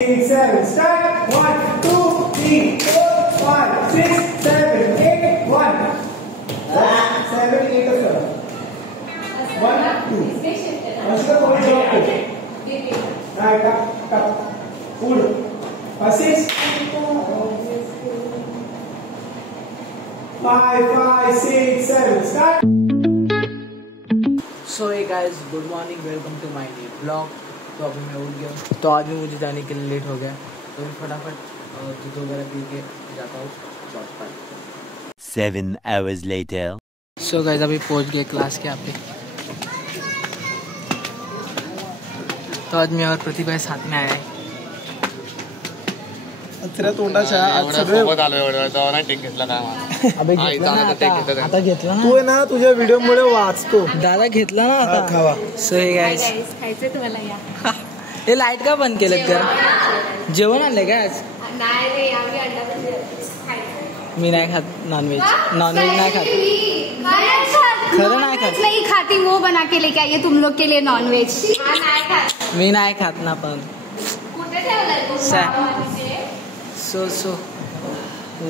6, 7, start. 1, 2, 3, 4, 5, 6, 7, 8, 1. 7, 8 sir. 1, 2. Ashika थोड़ी job right, up. Full. 6. 5, 5, 6, 7, start. So hey guys, good morning, welcome to my new vlog. तो अभी मैं उठ गया, तो आज भी मुझे जाने के लिए लेट हो गया, तो मैं फटाफट दूध वगैरह पी के जाता हूँ जॉब पर। 7 hours later. So guys, अभी पहुँच गए क्लास के यहाँ पे। तो आज मैं और प्रतिभा साथ में आया है। तेरा तोंडाच्या आज सगळे सोबत आलो एवढं तो नाही टेक घेतला काय मला अबे घेतला ना आता घेतला ना तू आहे ना तुझ्या व्हिडिओ मुळे वाचतो दादा घेतला ना आता खावा सो हे गाइस खायचं तुम्हाला या हे लाईट का बंद केलं कर जेवण आणलंय का आज नाही आम्ही अंडा खायचं मी नाही खात नॉनव्हेज नाही खात खरं नाही खात नहीं खाती वो बना के लेके आइए तुम लोग के लिए नॉनवेज मी नाही खात ना पण सो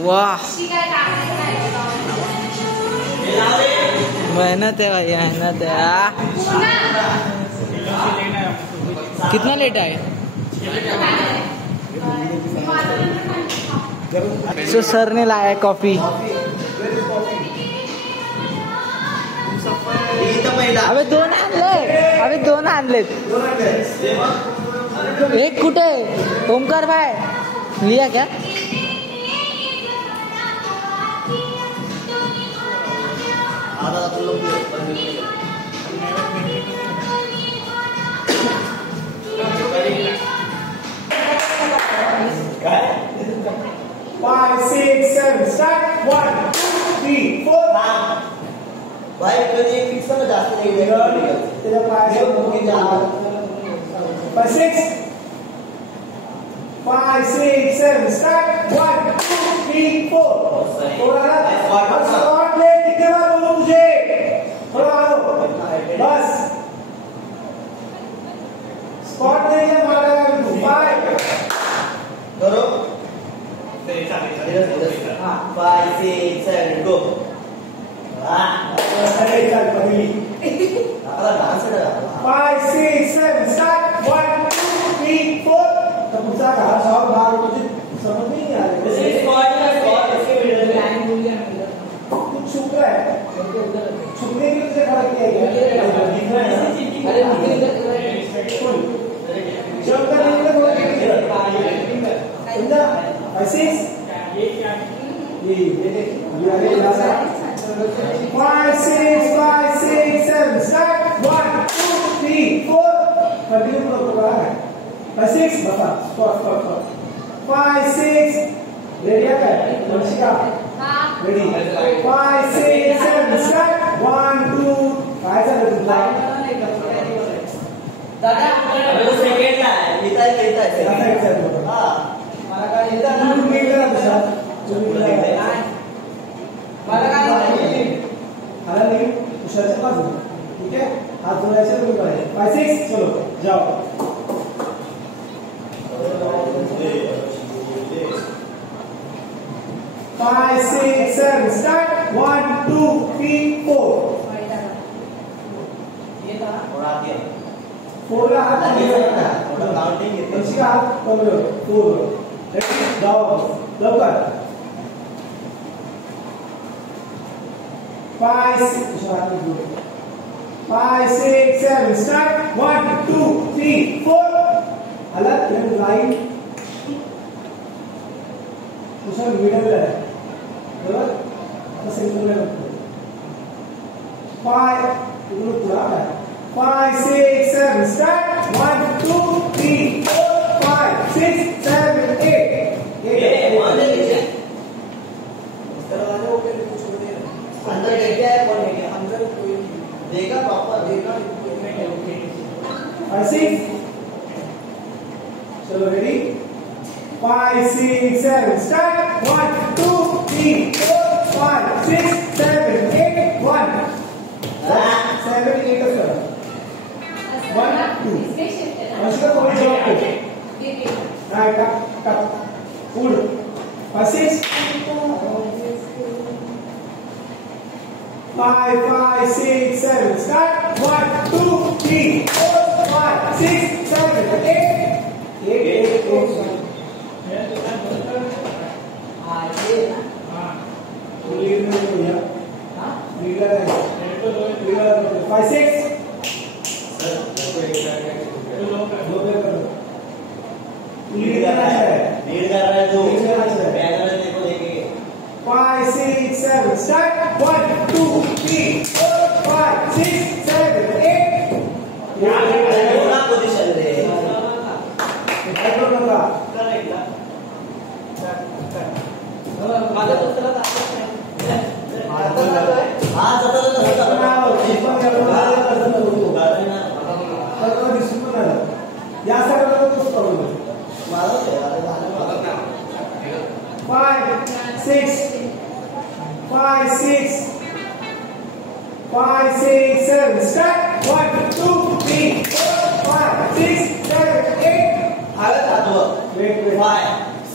वाह मेहनत है भाई मेहनत है कितना लेट आए सो सर ने लाया कॉफी अबे दोन आणलेत एक कुठे ओमकार भाई लिया क्या Five, 6, 7, start. 1, 2, 3, 4. भाई कधी फिक्स ना जास्त नाही तेरा पाय 6, 5, 6, 7, start. 1, 2, 3, 4. थोड़ा स्पॉट ले कितने बार बोलूं मुझे थोड़ा आओ बस स्पॉट नहीं है मारेगा तू 5 करो 5 6 7 गो अरे चल पहली आपला डान्स आहे 5, 6, 7, start. 1, 2, 3, 4. तो पुढचा घास और बाहर मुझे समझ नहीं आ रहा है स्पॉट इसके वीडियो कुछ छुप रहा है छुपने के लिए खड़ा किया गया जब तक नहीं लगा समझा ऐसे ये 5, 6, 5, 6, 7 start. 1, 2, 3, 4 कंटिन्यू करो तो है 6 बता स्टॉप 5, 6 रेडी है वंशिका रेडी 5, 6, 7 start. 1, 2 काय झालं तुला दादा वो सेकंड ला आहे मी काय करताय हां मला काय येतं तू निघला तुझा तुम्ही मला काय हाला नहीं उशाच्या बाजू ठीक है हाथ जोड़ायचे तुम्ही करायचे 5, 6 चलो जाओ 5, 6, 7 start. 1, 2, 3, 4 थोड़ा आगे 4 ला हात थोड़ा काउंटिंग घेते वंशिका हात पकडो 4 रेडी जाओ लवकर 5, 6, 7 start. 1, 2, 3, 4 अलग लाइन उसमें मिडल है बराबर आता सेंटर में रखो 5 इधर पूरा है 5, 6, 7 start. 1, 2, 3, 4 5, 6, 7, 8 ये मान लीजिए इस तरह वाले ओके कुछ छोड़ दे अंदर लेके आया कौन है अंदर कोई देगा पापा देगा ऐसे चलो रेडी 5, 6, 7 start. 1, 2, 3, 4 5, 6, 7, 8 1 7, 8 sir 1, 2 Ashika थोड़ी job Right, cut. Food. 5, 6. 5, 6, 7. Start. 1, 2, 3, 4, 5, 6, 7, 8. 8. Five, 6. Lead कर रहा है जो 5, 6, 7. Start. 1, 2, 3, 4, 5, 6, 7, 8. पोजीशन दे या सगळ्याला तोच प्रॉब्लेम 5, 6, 7. Start. 1, 2, 3, 4, 5, 6, 7, 8. Wait. 5,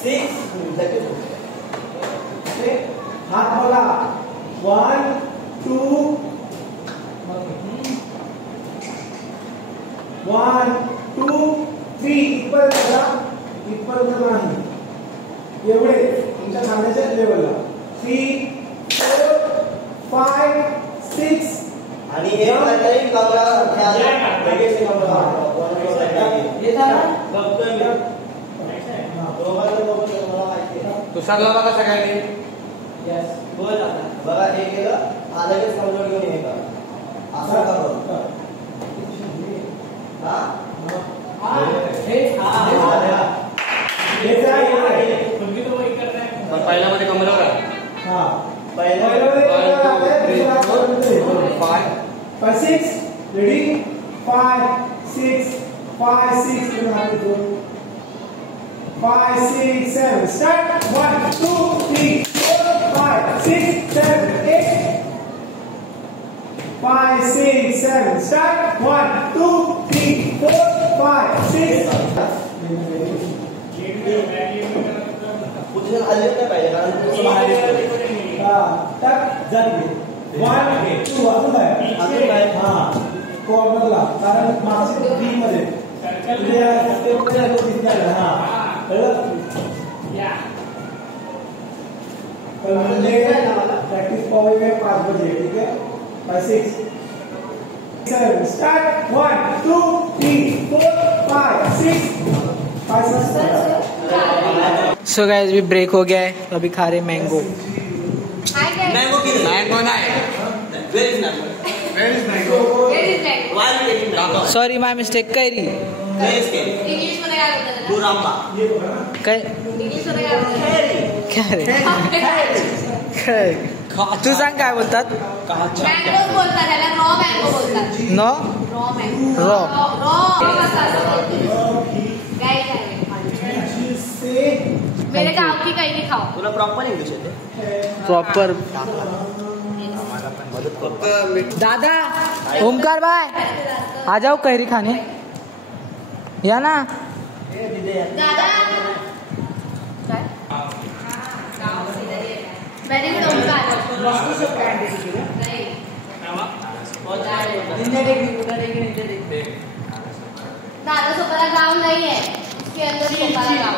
6. हात बघा. 1, 2, 1, 2, 3. इथपर्यंत नाही. एवढे तुमच्या खाण्याच्या लेवलला. 3, 4, 5, 6. आणि एक काही कमरा लगेच कमरा तुषारला बघा सगळ्यांनी बघा हे केलं लगेच कमजोर घेऊन हे करा असं करा पहिल्या मध्ये कमलावर आहे. पहिला 5, 6. रेडी. 5, 6. 5, 6. 5, 6, 7. Start. 1, 2, 3, 4, 5, 6, 7, 8. 5, 6, 7. Start. 1, 2, 3, 4, 5, 6. पोझिशन आले नाही पाहिजे कारण तुमचं बाहेर टक जाते. 1, 2. अजून काय? कॉर्नरला कारण मागचे बी मध्ये प्रैक्टिस पाओगे 5 बजे. ठीक है. 5, 6, 7. स्टार्ट. 1, 2, 3, 4, 5, 6. 5, 6. सो गाइस अभी ब्रेक हो गया है तो अभी खा रहे मैंगो. मैंगो की मँगो नाही. Where is mango why you taking mango sorry my mistake. कैरी वेर इज कैरी इंग्लिश मध्ये काय बोलतात त्याला? गुरांबा काय इंग्लिश मध्ये काय बोलतात? काय रे काय? तू सांग काय बोलतात. मँगोज बोलतात त्याला. रॉ मँगो बोलतात. No raw mango. रॉ. मेरे गांव की कैरी खाओ. तुला प्रॉपर इंग्लिश येते प्रॉपर. दादा ओमकार भाई आ जाओ कैरी खाने. या ना. दादा काय? Very good Omkar. दादा सोपारा गांव नहीं है. इसके अंदर सोपारा गांव.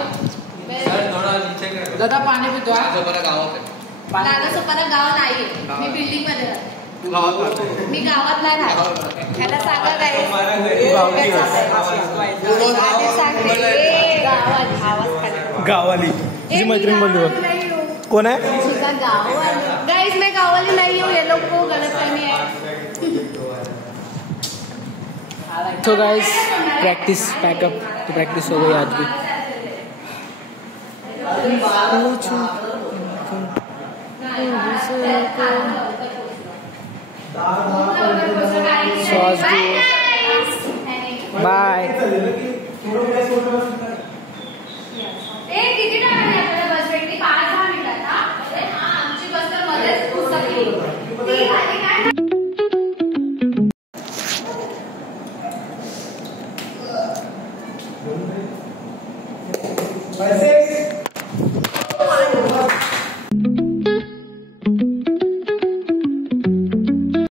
दादा पाणी पितो. दादा सोपारा गाव नाहीये. मी बिल्डिंग मध्ये राहते. मी गावात नाही राहत. ह्याला सांगा काय गावाली तुझी मैत्रीण बोलली बघ. कोण आहे? गाइस मैं गाँववाली नहीं हूँ. ये लोग को गलतफहमी है. तो गाइस प्रैक्टिस पैकअप तो प्रैक्टिस हो गई आज भी. बाय. किती टाइम आहे आपल्याला बस भेटली? 5-10 मिनिटात. आमची बस तर मध्येच घुसली. ती खाली काय 5 6